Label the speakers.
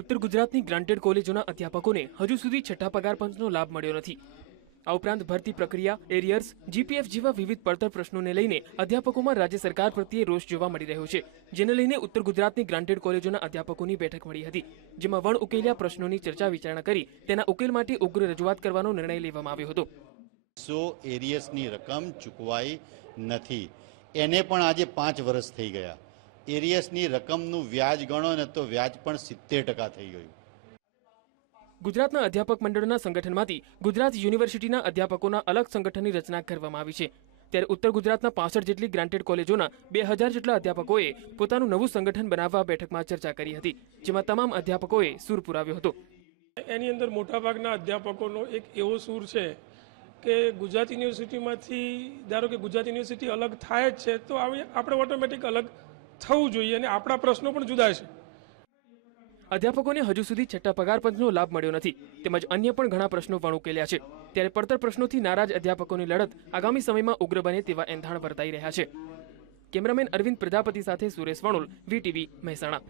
Speaker 1: ઉત્તર ગુજરાતની ગ્રાન્ટેડ કોલેજોના અધ્યાપકોને હજુ સુધી છઠ્ઠા પગાર પંચનો લાભ મળ્યો નથી. આ ઉપરાંત ભરતી પ્રક્રિયા, એરિયર્સ, જીપીએફ જેવા વિવિધ પડતર પ્રશ્નોને લઈને અધ્યાપકોમાં રાજ્ય સરકાર પ્રત્યે રોષ જોવા મળી રહ્યો છે, જેને લઈને ઉત્તર ગુજરાતની ગ્રાન્ટેડ કોલેજોના અધ્યાપકોની બેઠક મળી હતી, જેમાં વણ ઉકેલ્યા પ્રશ્નોની ચર્ચા વિચારણા કરી તેના ઉકેલ માટે ઉગ્ર રજૂઆત કરવાનો નિર્ણય લેવામાં આવ્યો હતો.
Speaker 2: સો એરિયર્સની રકમ ચૂકવાઈ નથી. એને પણ આજે પાંચ વર્ષ થઈ ગયા. એરિયસની રકમનું વ્યાજ ગણો ને તો વ્યાજ પણ સિત્તેર ટકા થઈ ગયું.
Speaker 1: ગુજરાતના અધ્યાપક મંડળના સંગઠનમાંથી ગુજરાત યુનિવર્સિટીના અધ્યાપકોના અલગ સંગઠનની રચના કરવામાં આવી છે. ત્યારે ઉત્તર ગુજરાતના પાસઠ જેટલી ગ્રાન્ટેડ કોલેજોના બે હજાર જેટલા અધ્યાપકોએ પોતાનું નવું સંગઠન બનાવવા બેઠકમાં ચર્ચા કરી હતી જેમાં તમામ અધ્યાપકોએ સૂર પુરાવ્યો હતો.
Speaker 3: એની અંદર મોટાભાગના અધ્યાપકોનો એક એવો સૂર છે કે ગુજરાત યુનિવર્સિટીમાંથી ધારો કે ગુજરાત યુનિવર્સિટી અલગ થાય જ છે તો આપણે ઓટોમેટિક અલગ થવું જોઈએ અને આપણા પ્રશ્નો પણ જુદા છે.
Speaker 1: અધ્યાપકોને હજુ સુધી છઠ્ઠા પગાર પંચનો લાભ મળ્યો નથી, તેમજ અન્ય પણ ઘણા પ્રશ્નો પણ ઉકેલ્યા છે. ત્યારે પડતર પ્રશ્નોથી નારાજ અધ્યાપકોની લડત આગામી સમયમાં ઉગ્ર બને તેવા એંધાણ વર્તાઈ રહ્યા છે. કેમેરામેન અરવિંદ પ્રજાપતિ સાથે સુરેશ વણોલ, વીટીવી મહેસાણા.